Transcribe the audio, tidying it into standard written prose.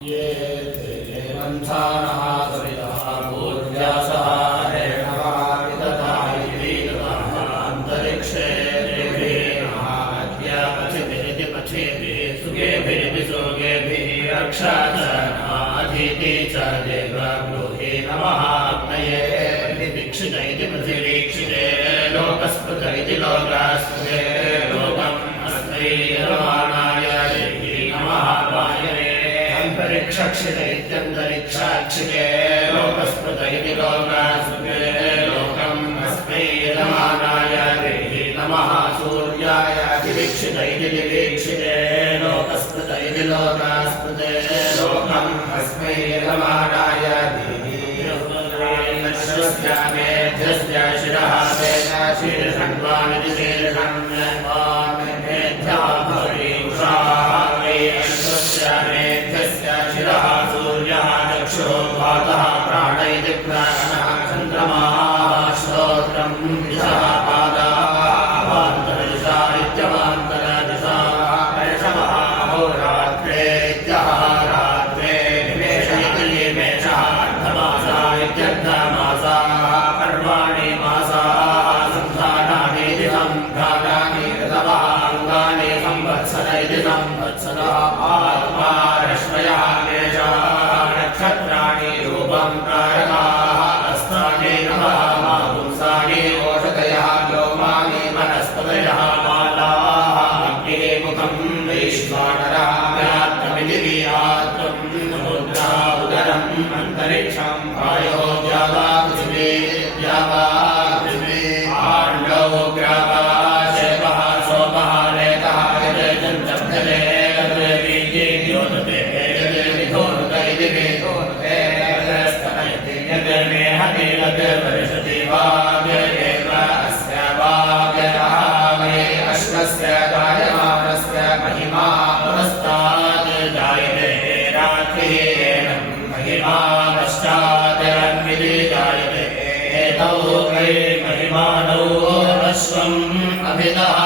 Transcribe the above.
ये ते मंथानः सवितः पूर्व्यासः हेणवः विदधायिवीदतः अन्तरिक्षे देवेनः अद्यापथिभिरिति पथिभिः सुगेभिरिति सुगेभिः रक्षा च नाधीति च देव ब्रूहि नमः अग्नये दीक्षित इति पृथिवीक्षिते लोकस्पृत इति लोकास्पृते लोकम् अस्मै यजमानाय देहि नमः वायवे अंतरिक्षक्षित इत्यन्तरिक्षाक्षिते लोकस्पृत इति लोकास्पृते लोकम् अस्मै यजमानाय देहि नमः सूर्याय दिवीक्षित इति दिवीक्षिते लोकस्पृत इति लोकास्पृते लोकम् अस्मै यजमानाय देहि मेध्यस्य शिरः शीर्षण्वानिति शीर्षम् मेध्यस्य शिरः सूर्यः चक्षुः वातः प्राण इति प्राणः चन्द्रमाः श्रोत्रम् दिशः पादाः अवान्तरदिशा इत्यवान्तरदिशा ऋषभः अहोरात्रेत्यः रात्रे निमेष इति निमेषः अर्धमासा इत्यर्धमासाः पर्वाणि मासाः सन्धानानि इति सन्धानानि ऋतवः अङ्गानि संवत्सर इति संवत्सरः आत्मा रश्मयः केशः नक्षत्राणि रूपं कारकाः अस्तानि नवः मापुंसानि ओषधयः व्योमानि वनस्पतयः मालाः अग्निः मुखं वैश्वानरः व्यात्तमिति वियात्तं समुद्रः उदरम् अन्तरिक्षं वायो द्यावा पृथिवी द्यावा पृथिवी आण्डौ ग्रावः शेपः सोमः रेतः यजञ्चप्तले बीजे द्योतते विधोनुत इति विधोनुते स्तनयति यज्ञमेहति वर्षति वाग् एव अस्य वाग्यः वै अश्वस्य जायमानस्य महिमा पुरस्तात् जायते रात्रिः महिमा पश्चात् अन्विति जायते एतौ वै महिमानौ अश्वम् अभितः